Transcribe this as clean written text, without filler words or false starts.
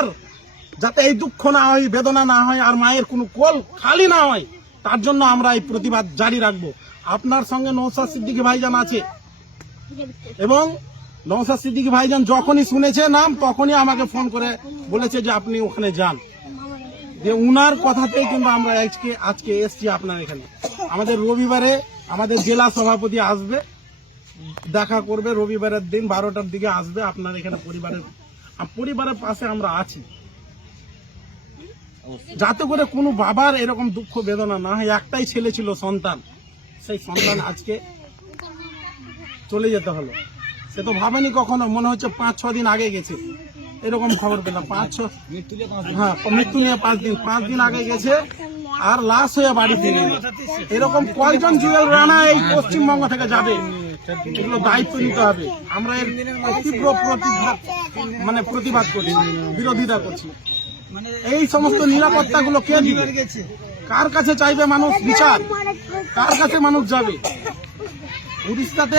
আর যাতে এই দুঃখ না হয়, বেদনা না হয়, আর মায়ের কোনো কোল খালি না হয়, তার জন্য আমরা এই প্রতিবাদ জারি রাখবো। আপনার সঙ্গে নওশাদ সিদ্দিকী ভাইজান আছে, এবং নওশাদ সিদ্দিকী ভাইজান যখনই শুনেছে নাম তখনই আমাকে ফোন করে বলেছে যে আপনি ওখানে যান। যে উনার কথাতেই কিন্তু আমরা আজকে এসছি আপনার এখানে। আমাদের রবিবারে আমাদের জেলা সভাপতি আসবে, দেখা করবে রবিবারের দিন 12টার দিকে আসবে আপনার এখানে। পরিবারের পাশে আমরা আছি, যাতে করে কোনো বাবার এরকম দুঃখ বেদনা না হয়। একটাই ছেলে ছিল, সন্তান, সেই সন্তান আজকে চলে যেতে হলো। সে তো ভাবেনি কখনো, মনে হচ্ছে 5-6 দিন আগে গেছে, এরকম খবর পেলাম। 5-6, হ্যাঁ, মৃত্যু নিয়ে 5 দিন আগে গেছে, আর লাশ হয়ে বাড়ি ফিরে। এরকম কয়জন জুয়েল রানা এই পশ্চিমবঙ্গ থেকে যাবে? এগুলো দায়িত্ব নিতে হবে। আমরা এর তীব্র প্রতিবাদ করছি, বিরোধিতা করছি। এই সমস্ত নিরাপত্তাগুলো কে দিবে? কার কাছে চাইবে মানুষ বিচার? কার কাছে মানুষ যাবে? উড়িষ্যাতে